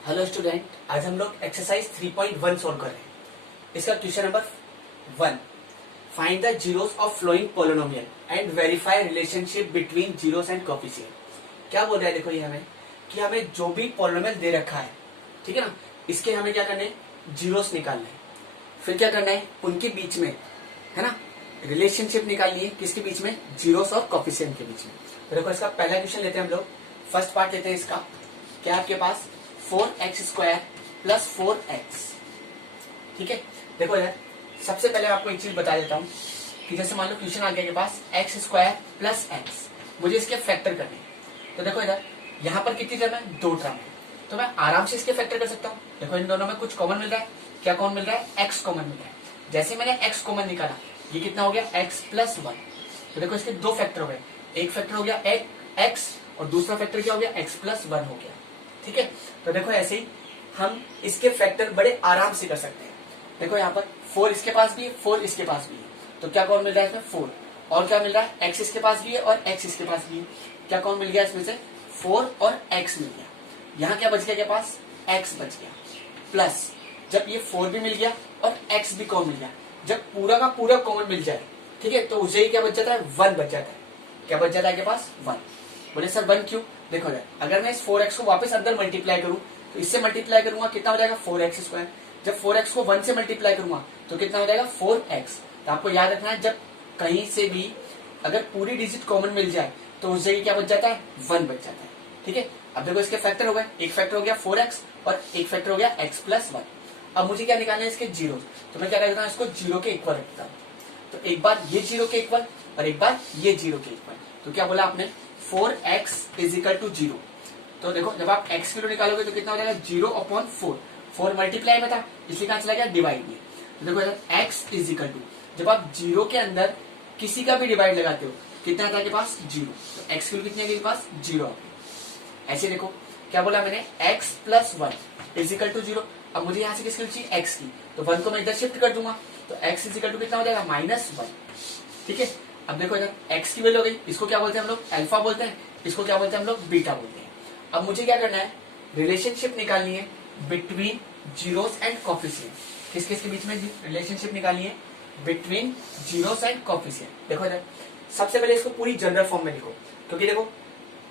Hello student, आज हम लोग एक्सरसाइज 3.1 सॉल्व कर रहे हैं। इसका question number 1, find the zeros of following polynomial and verify relationship between zeros and coefficient. क्या बोल रहा है, देखो ये हमें कि हमें जो भी पोलिनोमियल दे रखा है, ठीक है ना, इसके हमें क्या करना है, जीरोस निकालना है। फिर क्या करना है, उनके बीच में, है ना, रिलेशनशिप निकालनी है। किसके बीच में, जीरोस और कोएफिशिएंट के बीच में। तो देखो इसका पहला क्वेश्चन लेते हैं हम लोग। फर्स्ट पार्ट लेते हैं इसका। क्या आपके पास 4x² प्लस 4x, ठीक है। देखो यार, सबसे पहले आपको एक चीज बता देता हूं कि जैसे मान लो क्वेश्चन आ गया के पास x² प्लस x, मुझे इसके फैक्टर करने हैं। तो देखो इधर, यहाँ पर कितनी टर्म है, 2 टर्म है, तो मैं आराम से इसके फैक्टर कर सकता हूँ। देखो इन दोनों में कुछ कॉमन मिल रहा है। क्या कॉमन मिल रहा है, x कॉमन मिल रहा है। जैसे मैंने x कॉमन निकाला, ये कितना हो गया, x प्लस 1। तो देखो इसके 2 फैक्टर हो गए। एक फैक्टर हो गया x और दूसरा फैक्टर क्या हो गया, x प्लस 1 हो गया, ठीक है। तो देखो ऐसे ही हम इसके फैक्टर बड़े आराम से कर सकते हैं। देखो यहाँ पर 4 इसके पास भी है, 4 इसके पास भी है, तो क्या कौन मिल रहा है इसमें, 4। और क्या मिल रहा है, x इसके पास भी है और x इसके पास भी है। क्या कौन मिल गया इसमें से, 4 और x मिल गया। यहाँ क्या बच गया के पास, x बच गया। प्लस जब ये 4 भी मिल गया और x भी कॉमन मिल गया, जब पूरा का पूरा कॉमन मिल जाए, ठीक है, तो उसे ही क्या बच जाता है, 1 बच जाता है। क्या बच जाता है के पास, 1। बोले सर 1 क्यों, देखो अगर मैं इस 4x को वापस अंदर मल्टीप्लाई करूं, तो इससे मल्टीप्लाई करूंगा कितना हो जाएगा, 4x²। जब 4x को 1 से मल्टीप्लाई करूंगा तो कितना हो जाएगा, 4x। तो आपको याद रखना है, जब कहीं से भी अगर पूरी डिजिट कॉमन मिल जाए तो उस जगह क्या बच जाता है, 1 बच जाता है, ठीक है। अब देखो इसके फैक्टर हो गए, एक फैक्टर हो गया 4x और एक फैक्टर हो गया x प्लस 1। अब मुझे क्या निकालना है, इसके जीरो। तो मैं क्या करता हूँ, इसको जीरो के इक्वल रखता हूँ। तो एक बार ये जीरो के इक्वल और एक बार ये जीरो के इक्वल। तो क्या बोला आपने, 4x इज इक्वल टू 0। तो देखो जब आप x की वैल्यू निकालोगे तो कितना हो जाएगा, 0/4। 4 मल्टीप्लाई में था, इसलिए कहां चला गया, डिवाइड में। तो देखो x इज इक्वल टू, जब आप 0 के अंदर किसी का भी डिवाइड लगाते हो, कितना आता है के पास, 0। तो x की वैल्यू कितनी है के पास, 0। ऐसे देखो क्या बोला मैंने, x plus 1 is equal to 0। अब मुझे यहाँ से किसकी वैल्यू चाहिए, x की, तो 1 को मैं इधर शिफ्ट कर दूंगा, तो x इज इक्वल टू कितना हो जाएगा, -1, ठीक है। अब देखो इधर x की वैल्यू हो गई, इसको क्या बोलते हैं हम लोग, अल्फा बोलते हैं, इसको क्या बोलते हैं हम लोग, बीटा बोलते हैं। अब मुझे क्या करना है, रिलेशनशिप निकालनी है बिटवीन जीरोस एंड कोएफिशिएंट। किस किस के बीच में रिलेशनशिप निकालनी है, बिटवीन जीरोस एंड कोएफिशिएंट। देखो इधर, सबसे पहले इसको पूरी जनरल फॉर्म में लिखो, क्योंकि देखो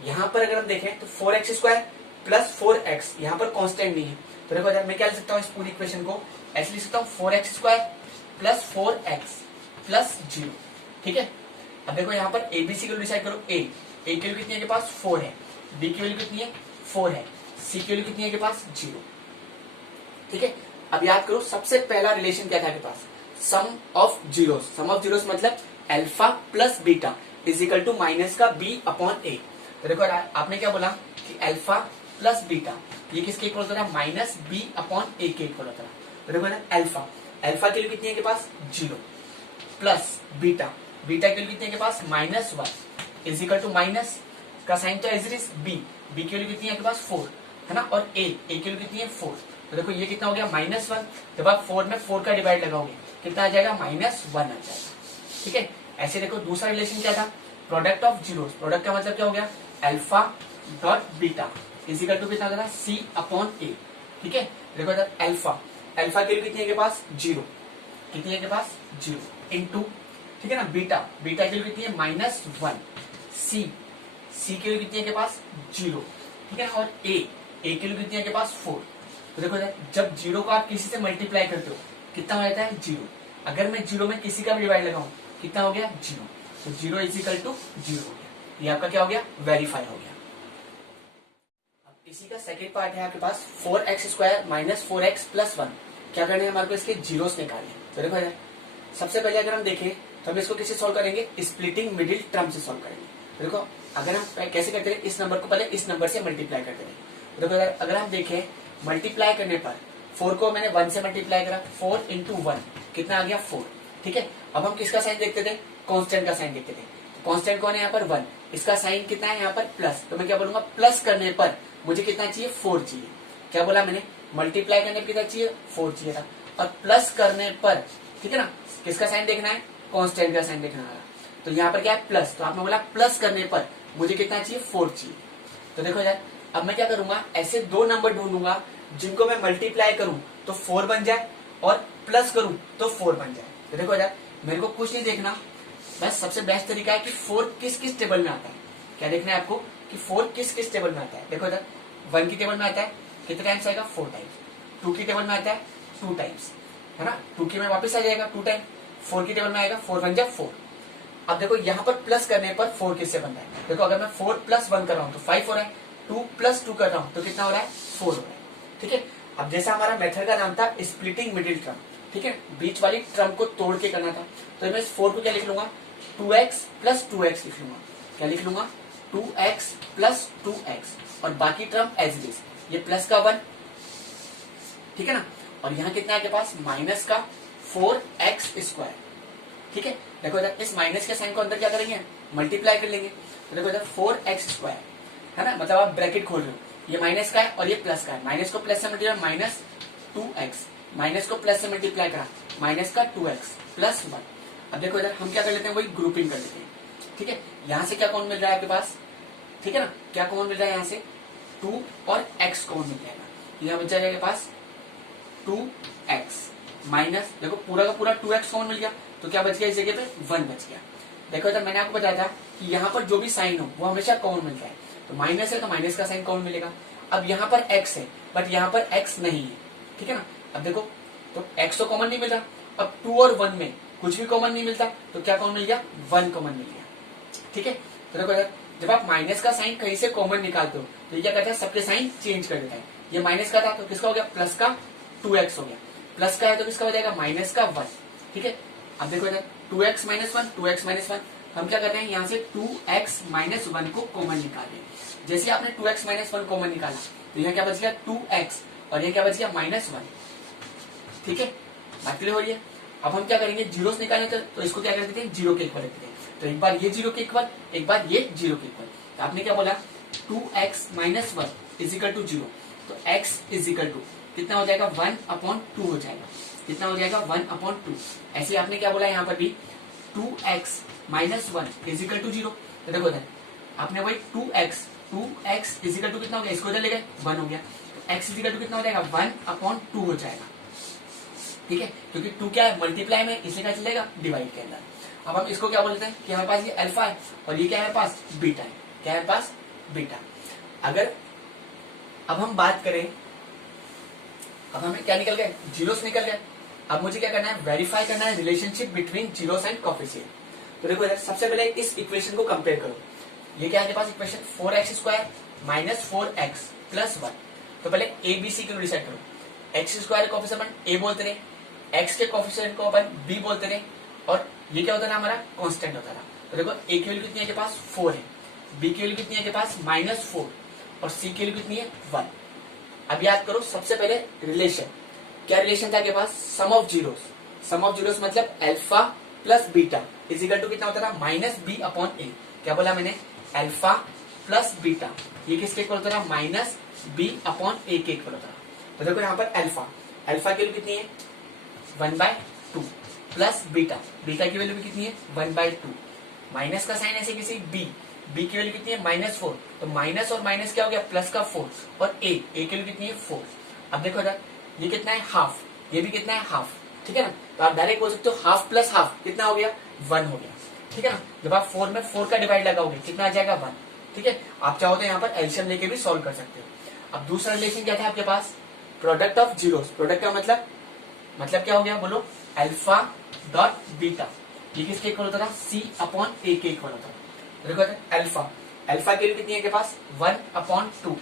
यहाँ पर अगर हम देखें तो 4x² प्लस 4x यहाँ पर कांस्टेंट नहीं है। तो देखो इधर मैं क्या लिख सकता हूँ, इस पूरी इक्वेशन को ऐसे लिख सकता हूँ, 4x² प्लस 4x प्लस 0, ठीक है। अब देखो यहाँ पर ABC की वैल्यू डिसाइड करो। A की वैल्यू कितनी है के पास, 4 है। B की वैल्यू कितनी है, 4 है। C की वैल्यू कितनी है के पास, 0, ठीक है। अब याद करो सबसे पहला रिलेशन क्या था के पास, sum of zeros. Sum of zeros मतलब alpha plus beta is equal to minus का B/A। तो देखो आपने क्या बोला कि अल्फा प्लस बीटा ये किसके इक्वल होता है, माइनस B/A के इक्वल होता है। तो देखो ना, अल्फा की वैल्यू कितनी है के पास, 0 प्लस बीटा की वैल्यू कितनी है के पास, -1 इज इक्वल टू माइनस का साइन तो एज इट इज B की वैल्यू कितनी है के पास, 4 है ना, और A की वैल्यू कितनी है, 4। तो देखो ये कितना हो गया, -1। जब आप 4 में 4 का डिवाइड लगाओगे कितना आ जाएगा, -1 आ जाएगा, ठीक है। ऐसे देखो दूसरा रिलेशन क्या था, प्रोडक्ट ऑफ जीरोस। प्रोडक्ट का मतलब क्या हो गया, alpha dot beta is equal to कितना होता है, C/A, ठीक है। देखो इधर अल्फा की वैल्यू कितनी है के पास, 0, कितनी है के पास, 0 इंटू, ठीक है ना, बीटा की वैल्यू कितनी है, -1। C की वैल्यू कितनी है के पास, 0, ठीक है। और A की वैल्यू कितनी है के पास, 4। तो देखो जब 0 को आप किसी से मल्टीप्लाई करते हो कितना हो जाता है, 0। अगर मैं 0 में किसी का भी डिवाइड लगाऊं कितना हो गया, 0। तो 0 इज इक्वल टू 0 हो गया। ये आपका क्या हो गया, वेरीफाई हो गया। अब इसी का सेकेंड पार्ट है आपके पास, 4x² माइनस 4x प्लस 1। क्या करने हैं हमारे को, इसके जीरोस निकालने। तो देखो सबसे पहले अगर हम देखें तो हम इसको किससे सॉल्व करेंगे, स्प्लिटिंग मिडिल टर्म से सॉल्व करेंगे। तो देखो अगर हम कैसे करते हैं, इस नंबर को पहले इस नंबर से मल्टीप्लाई करते हैं। तो देखो अगर हम देखें मल्टीप्लाई करने पर 4 को मैंने 1 से मल्टीप्लाई करा, 4 इंटू 1 कितना आ गया, 4, ठीक है। अब हम किसका साइन देखते थे, कांस्टेंट का साइन देखते थे। तो कांस्टेंट कौन है यहाँ पर, 1। इसका साइन कितना है यहाँ पर, प्लस। तो मैं क्या बोलूंगा, प्लस करने पर मुझे कितना चाहिए, 4 चाहिए। क्या बोला मैंने, मल्टीप्लाई करने पर कितना चाहिए, 4 चाहिए था। और प्लस करने पर, ठीक है ना, किसका साइन देखना है, कांस्टेंट का साइन देखना है। तो यहाँ पर क्या है, प्लस। तो आपने बोला प्लस करने पर मुझे कितना चाहिए, 4 चाहिए। तो देखो यार, अब मैं क्या करूंगा, ऐसे 2 नंबर ढूंढूंगा जिनको मैं मल्टीप्लाई करूं तो 4 बन जाए और प्लस करूं तो 4 बन जाए। तो देखो यार, मेरे को कुछ नहीं देखना, बस सबसे बेस्ट तरीका है कि 4 किस किस टेबल में आता है। क्या देखना है आपको कि 4 किस किस टेबल में आता है। देखो इधर 1 की टेबल में आता है, कितने टाइम्स आएगा, 4 टाइम्स। 2 की टेबल में आता है 2 टाइम्स, है ना, 2 की में वापस आ जाएगा 2 टाइम। 4 की टेबल में आएगा 4 1 जा 4। अब देखो यहाँ पर प्लस करने पर 4 किससे बन रहा है। देखो अगर मैं 4 + 1 कर रहा हूँ तो 5 हो रहा है, 2 + 2 कर रहा हूँ तो कितना हो रहा है, 4 हो रहा है। ठीक है, अब जैसा हमारा मेथड का नाम था स्प्लिटिंग मिडिल टर्म, ठीक है, बीच वाली टर्म को तोड़ के करना था, तो मैं इस 4 को क्या लिख लूंगा, 2x + 2x लिख लूंगा। क्या लिख लूंगा, 2x + 2x, और बाकी टर्म एज इट इज, ये प्लस का 1, ठीक है ना, और यहाँ कितना है आपके पास, माइनस का 4x²। ठीक है, देखो इधर इस माइनस के साइन को अंदर क्या करेंगे, मल्टीप्लाई कर लेंगे। तो देखो इधर 4x², है ना, मतलब आप ब्रैकेट खोल रहे हो, ये माइनस का है और ये प्लस का है, माइनस को प्लस से मल्टीप्लाई माइनस 2x, माइनस को प्लस से मल्टीप्लाई करा माइनस का 2x + 1। अब देखो इधर हम क्या कर लेते हैं, वही ग्रुपिंग कर लेते हैं। ठीक है, यहाँ से क्या कॉमन मिल रहा है आपके पास, ठीक है ना, क्या कॉमन मिल रहा है, यहाँ से 2 और x कॉमन मिल जाएगा, यहाँ बच जाएगा आपके पास 2x माइनस, देखो पूरा का पूरा 2x कॉमन मिल गया, तो क्या बच गया, इस जगह पे 1 बच गया। देखो इधर मैंने आपको बताया था कि यहाँ पर जो भी साइन हो वो हमेशा कॉमन मिलता है, तो माइनस है तो माइनस का साइन कॉमन मिलेगा। अब यहाँ पर x है बट यहाँ पर x नहीं है, ठीक है ना, अब देखो तो x तो कॉमन नहीं मिल रहा, अब 2 और 1 में कुछ भी कॉमन नहीं मिलता, तो क्या कॉमन मिल गया, 1 कॉमन मिल गया। ठीक है, तो देखो इधर जब आप माइनस का साइन कहीं से कॉमन निकालते हो तो ये क्या करता है, सबके साइन चेंज कर देता है। ये माइनस का था तो किसका हो गया, प्लस का 2x हो गया, प्लस का है तो किसका हो जाएगा, माइनस का 1। ठीक है, अब देखो इधर 2x - 1, 2x - 1, हम क्या कर रहे हैं, यहाँ से 2x - 1 को कॉमन निकाल रहे हैं। जैसे आपने 2x - 1 कॉमन निकाला तो यहाँ क्या बच गया, 2x, और ये क्या बच गया, -1। ठीक है, बात क्लियर हो रही है। अब हम क्या करेंगे, जीरोस निकालने तो इसको क्या कर देते हैं, 0 के इक्वल रखते हैं, तो एक बार ये 0 के इक्वल, एक बार ये 0 के इक्वल। तो आपने क्या बोला, 2x - 1 = 0, तो x = कितना हो जाएगा, 1/2 हो जाएगा, कितना हो जाएगा, 1/2। ऐसे आपने क्या बोला यहाँ पर भी, 2x - 1 = 0। तो देखो इधर आपने वही 2x = कितना हो गया, इसको इधर ले गए 1 हो गया, तो x = कितना हो जाएगा, 1/2 हो जाएगा। ठीक है, क्योंकि 2 क्या है, मल्टीप्लाई में, इसलिए क्या चलेगा, डिवाइड के अंदर। अब हम इसको क्या बोलते हैं कि हमारे पास ये अल्फा है और ये क्या है, हमारे पास बीटा है, क्या है हमारे पास, बीटा। अगर अब हम बात करें, अब हमें क्या निकल गए, जीरोस निकल गए। अब मुझे क्या करना है, वेरीफाई करना है relationship between zeros and coefficient. तो देखो यार, सबसे पहले इस इक्वेशन को कंपेयर करो। ये क्या है आपके पास इक्वेशन, 4x² - 4x + 1। तो पहले a b c को डिसाइड करो। x² के कोएफिशिएंट a बोलते रहे, x के कोएफिशिएंट को अपन b बोलते रहे, और ये क्या होता है ना, हमारा कांस्टेंट होता था। तो देखो a की वैल्यू कितनी है के पास, 4 है, b की वैल्यू कितनी है के पास, -4, और c की वैल्यू कितनी है, 1। अब याद करो सबसे पहले रिलेशन, क्या रिलेशन था के पास, सम ऑफ जीरोस मतलब अल्फा + बीटा = कितना होता था, -b/a। क्या बोला मैंने, अल्फा + बीटा, ये किसके इक्वल होता था, -b/a के इक्वल होता था। तो देखो यहाँ पर अल्फा की वैल्यू कितनी है, 1/2, प्लस बीटा की वैल्यू भी कितनी है, 1/2, माइनस का साइन ऐसे किसी b की वैल्यू कितनी है, -4, तो माइनस और माइनस क्या हो गया, प्लस का 4, और a की वैल्यू कितनी है, 4। अब देखो इधर ये कितना है, हाफ, ये भी कितना है, हाफ। ठीक है ना, तो आप डायरेक्ट बोल सकते हो हाफ + हाफ कितना हो गया, 1 हो गया। ठीक है ना, जब आप 4 में 4 का डिवाइड लगाओगे कितना आ जाएगा, 1। ठीक है, आप चाहो तो यहाँ पर एलसीएम लेके भी सॉल्व कर सकते हो। अब दूसरा रिलेशन क्या था आपके पास, प्रोडक्ट ऑफ जीरोस। प्रोडक्ट का मतलब क्या हो गया, बोलो, अल्फा डॉट बीटा, ये किसके इक्वल होता था, c/a के इक्वल होता था। देखो अल्फा की वैल्यू कितनी है के पास, 1/2,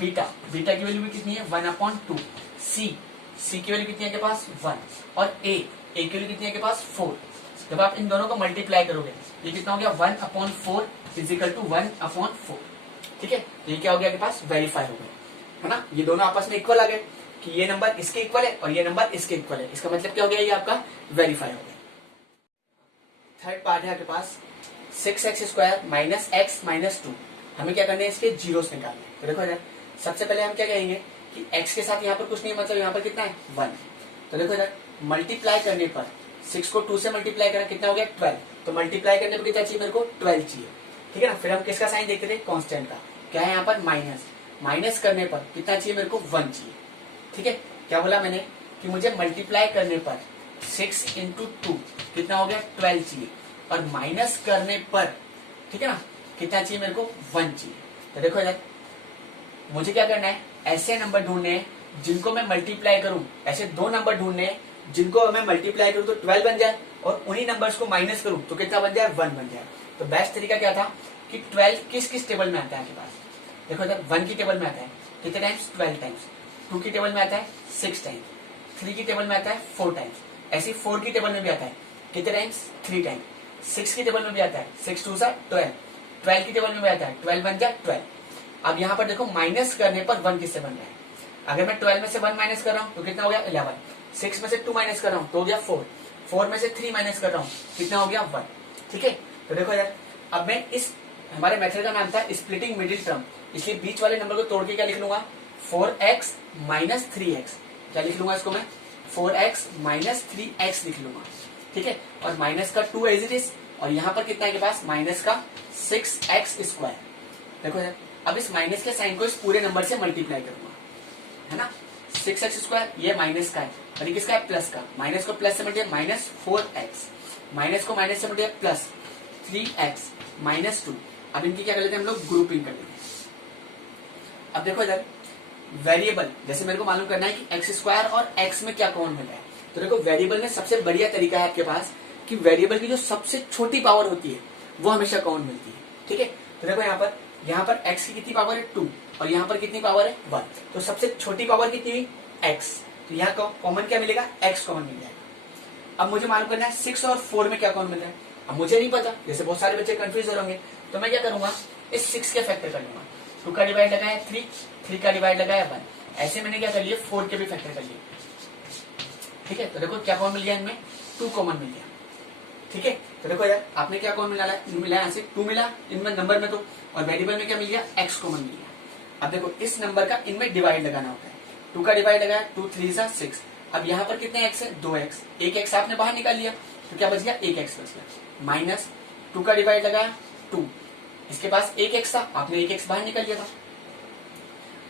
बीटा की वैल्यू भी कितनी है, 1/2, c की वैल्यू कितनी है के पास, 1, और a की वैल्यू कितनी है के पास, 4। जब आप इन दोनों को मल्टीप्लाई करोगे ये कितना हो गया, 1/4 = 1/4। ठीक है, तो ये क्या हो गया आपके पास, वेरीफाई हो गया, है ना, ये दोनों आपस में इक्वल आ गए कि ये नंबर इसके इक्वल है और ये नंबर इसके इक्वल है। इसका मतलब क्या हो गया, ये आपका वेरीफाई हो गया। थर्ड पार्ट है आपके पास 6x² - x - 2। हमें क्या करना है, इसके जीरोस निकालने। तो देखो इधर सबसे पहले हम क्या कहेंगे कि x के साथ यहाँ पर कुछ नहीं, मतलब यहाँ पर कितना है, 1। तो देखो इधर मल्टीप्लाई करने पर 6 को 2 से मल्टीप्लाई करना कितना हो गया, 12। तो मल्टीप्लाई करने पर कितना चाहिए मेरे को, 12 चाहिए। ठीक है ना, फिर हम किसका साइन देखते थे, कांस्टेंट का। क्या है यहाँ पर, माइनस करने पर कितना चाहिए मेरे को, 1 चाहिए। ठीक है, क्या बोला मैंने कि मुझे मल्टीप्लाई करने पर 6 इंटू 2 कितना हो गया 12 चाहिए, और माइनस करने पर ठीक है ना कितना चाहिए मेरे को 1 चाहिए। तो देखो इधर मुझे क्या करना है, ऐसे नंबर ढूंढने हैं जिनको मैं मल्टीप्लाई करूं, ऐसे दो नंबर ढूंढने हैं जिनको मैं मल्टीप्लाई करूं तो 12 बन जाए, और उन्हीं नंबर्स को माइनस करूं तो कितना बन जाए 1 बन जाए। तो बेस्ट तरीका क्या था कि 12 किस किस टेबल में आता है आपके पास, देखो इधर 1 की टेबल में आता है कितने टाइम्स 12 टाइम्स, 2 की टेबल में आता है 6 टाइम्स, 3 की टेबल में आता है 4 टाइम्स, ऐसे 4 की टेबल में भी आता है कितने टाइम्स 3 टाइम्स, 6 की टेबल में भी आता है 6 2 12, 12 की टेबल में भी आता है 12 बन जाए 12। अब यहाँ पर देखो माइनस करने पर 1 किससे बन रहा है, अगर मैं 12 में से 1 माइनस कर रहा हूँ तो कितना हो गया 11, 6 में से 2 माइनस कर रहा हूँ तो हो गया 4, 4 में से 3 माइनस कर रहा हूँ कितना हो गया 1। ठीक है, तो देखो यार अब मैं इस हमारे मेथड का नाम था स्प्लिटिंग मिडिल टर्म, इसलिए बीच वाले नंबर को तोड़ के क्या लिख लूंगा 4x माइनस 3x, क्या लिख लूंगा इसको मैं 4x माइनस 3x लिख लूंगा। ठीक है, और माइनस का 2 एज इट इज, और यहाँ पर कितना है के पास माइनस का 6x स्क्वायर। देखो यार अब इस माइनस के साइन को इस पूरे नंबर से मल्टीप्लाई करूंगा, है ना 6x स्क्वायर, ये माइनस का है और ये किसका है प्लस का, माइनस को प्लस से मल्टीप्लाई माइनस 4x, माइनस को माइनस से मल्टीप्लाई प्लस 3x माइनस 2। अब इनकी क्या कर लेते हैं हम लोग ग्रुपिंग कर लेते हैं। अब देखो इधर वेरिएबल जैसे मेरे को मालूम करना है कि एक्स स्क्वायर और एक्स में क्या कॉमन मिल रहा है, तो देखो वेरिएबल में सबसे बढ़िया तरीका है आपके पास कि वेरिएबल की जो सबसे छोटी पावर होती है वो हमेशा कॉमन मिलती है। ठीक है, तो देखो यहाँ पर x की कितनी पावर है 2 और यहाँ पर कितनी पावर है 1, तो सबसे छोटी पावर कितनी हुई x, तो यहाँ कॉमन क्या मिलेगा x कॉमन मिल जाएगा। अब मुझे मालूम करना है 6 और 4 में क्या कॉमन मिल रहा है, अब मुझे नहीं पता, जैसे बहुत सारे बच्चे कंफ्यूज हो होंगे, तो मैं क्या करूंगा इस 6 के फैक्टर कर लूंगा, 2 का डिवाइड लगाया 3, 3 का डिवाइड लगाया 1, ऐसे मैंने क्या कर लिया 4 के भी फैक्टर कर लिए। ठीक है, तो देखो क्या कॉमन मिल गया इनमें 2 कॉमन मिल गया। ठीक है, तो देखो यार आपने क्या कॉमन मिला यहाँ से 2 मिला इनमें नंबर में, तो और वेरिएबल में क्या मिल गया x कॉमन मिल गया। अब देखो इस नंबर का इनमें डिवाइड लगाना होता है, 2 का डिवाइड लगाया 2 3 6, अब यहाँ पर कितने x है 2x, एक x आपने बाहर निकाल लिया तो क्या बच गया 1x बच गया, माइनस 2 का डिवाइड लगाया 2, इसके पास 1x था आपने 1x बाहर निकाल लिया था।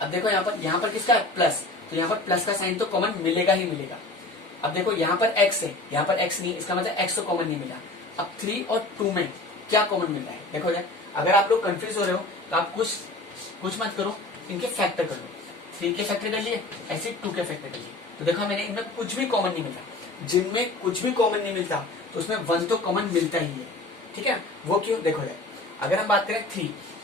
अब देखो यहाँ पर किसका है प्लस, तो यहाँ पर प्लस का साइन तो कॉमन मिलेगा ही मिलेगा। अब देखो यहाँ पर x है यहाँ पर x नहीं, इसका मतलब x तो कॉमन नहीं मिला। अब 3 और 2 में क्या कॉमन मिल रहा है, देखो यार अगर आप लोग कंफ्यूज हो रहे हो तो आप कुछ मत करो, इनके फैक्टर कर लो, 3 के फैक्टर कर लिए ऐसे 2 के फैक्टर कर लिए, तो देखा मैंने इनमें कुछ भी कॉमन नहीं मिलता, जिनमें कुछ भी कॉमन नहीं मिलता तो उसमें 1 तो कॉमन मिलता ही है। ठीक है, वो क्यों, देखो यार अगर हम बात करें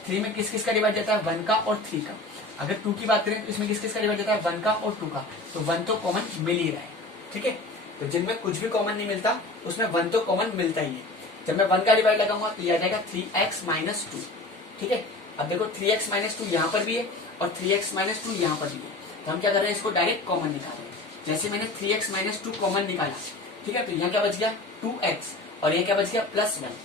3 में किस किस का डिवाइड जाता है 1 का और 3 का, अगर 2 की बात करें तो इसमें किस किस का डिवाइड जाता है 1 का और 2 का, तो 1 तो कॉमन मिल ही रहा है। ठीक है, तो जिनमें कुछ भी कॉमन नहीं मिलता उसमें 1 तो कॉमन मिलता ही है। जब मैं 1 का डिवाइड लगाऊंगा तो ये आ जाएगा 3x माइनस 2। ठीक है, अब देखो 3x माइनस 2 यहाँ पर भी है और 3x माइनस 2 यहाँ पर भी है, तो हम क्या कर रहे हैं इसको डायरेक्ट कॉमन निकाल रहे हैं। जैसे मैंने 3x माइनस 2 कॉमन निकाला, ठीक है, तो यहाँ क्या बच गया 2x और यहाँ क्या बच गया प्लस 1,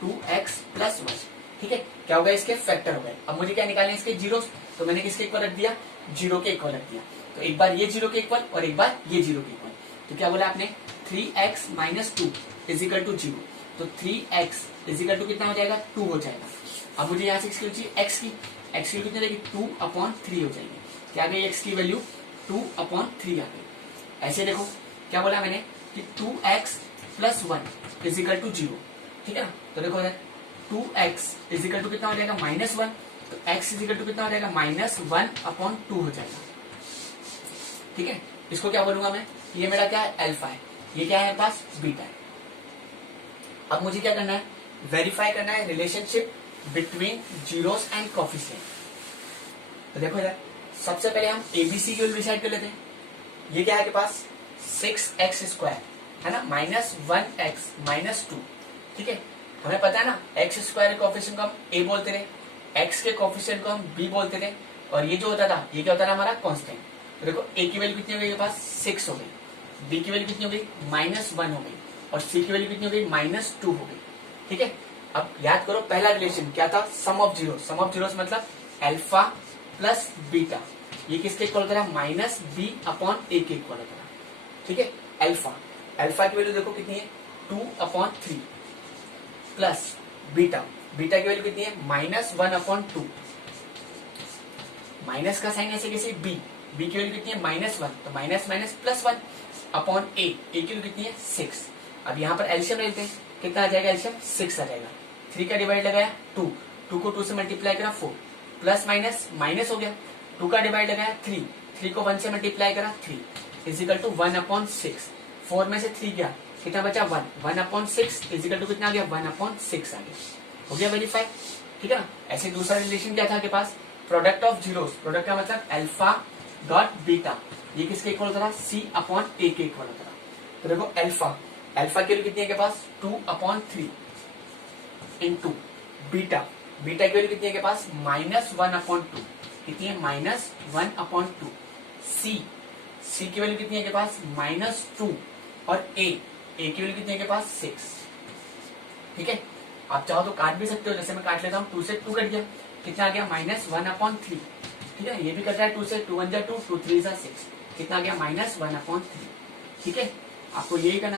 2x प्लस 1। ठीक है, क्या होगा इसके फैक्टर हो गए। अब मुझे क्या निकालने इसके जीरो, तो मैंने किसके इक्वल रख दिया 0 के इक्वल रख दिया, तो एक बार ये 0 के इक्वल और एक बार ये 0 के इक्वल, तो क्या बोला आपने 3x माइनस 2 इजिकल टू 0, तो 3x इजिकल टू कितना हो जाएगा 2 हो जाएगा। अब मुझे यहाँ से किसकी वैल्यू x की वैल्यू कितनी रहेगी 2/3 हो जाएगी, क्या आ गई x की वैल्यू 2/3 आ गई। ऐसे देखो क्या बोला मैंने कि 2x प्लस 1 इजिकल टू 0। ठीक है ना, तो देखो 2x इजिकल टू कितना हो जाएगा -1, तो x इजिकल टू कितना हो जाएगा -1/2 हो जाएगा। ठीक है, इसको क्या बोलूंगा मैं, ये मेरा क्या है अल्फा है, ये क्या है मेरे पास बीटा है। अब मुझे क्या करना है वेरीफाई करना है relationship between zeros and coefficient. तो देखो यार सबसे पहले हम एबीसी की वैल्यू डिसाइड कर लेते हैं। ये क्या है के पास 6x स्क्वायर है ना -1x -2। ठीक है, हमें पता है ना x स्क्वायर के कोफिशिएंट को हम a बोलते थे, x के कोफिशिएंट को हम b बोलते थे, और ये जो होता था ये क्या होता था हमारा कांस्टेंट। तो देखो a की वैल्यू कितनी हो गई के पास 6 हो गई, b की वैल्यू कितनी हो गई -1 हो गई, और c की वैल्यू कितनी हो गई -2 हो गई। ठीक है, अब याद करो पहला रिलेशन क्या था सम ऑफ जीरोस मतलब अल्फा प्लस बीटा, ये किसके इक्वल होता है -b/a के इक्वल होता है। ठीक है, अल्फा की वैल्यू देखो कितनी है 2/3 प्लस बीटा की वैल्यू कितनी है -1/2, माइनस का साइन ऐसे कैसे b, बी की वैल्यू कितनी है -1, तो माइनस माइनस +1 अपॉन ए की वैल्यू कितनी है 6। अब यहाँ पर एल्शियम लेते हैं, कितना आ जाएगा एल्शियम 6 आ जाएगा। 3 का डिवाइड लगाया 2, 2 को 2 से मल्टीप्लाई करा 4, प्लस माइनस माइनस हो गया, 2 का डिवाइड लगाया 3, 3 को 1 से मल्टीप्लाई करा 3 इजिकल टू 1/6। 4 में से 3 गया, कितना बचा 1, 1/6 इजिकल टू कितना आ गया 1/6 आ गया। हो गया वेरीफाई, ठीक है ना। ऐसे दूसरा रिलेशन क्या था आपके पास, प्रोडक्ट ऑफ जीरोस, प्रोडक्ट का मतलब अल्फा डॉट बीटा, ये किसके इक्वल होता था C/A के इक्वल होता था। तो देखो अल्फा, अल्फा की वैल्यू कितनी है के पास 2/3 इंटू बीटा, बीटा की वैल्यू कितनी है के पास -1/2, कितनी है -1/2। सी की वैल्यू कितनी है के पास -2 और ए की वैल्यू कितनी है के पास 6। ठीक है, आप चाहो तो काट भी सकते हो, जैसे मैं काट लेता हूँ 2 से 2 कट गया, कितना आ गया -1/3। ठीक है, ये भी कट रहा है 2 से, 2 1 जा 2, 2 3 जा 6, कितना आ गया -1/3। ठीक है, आपको यही करना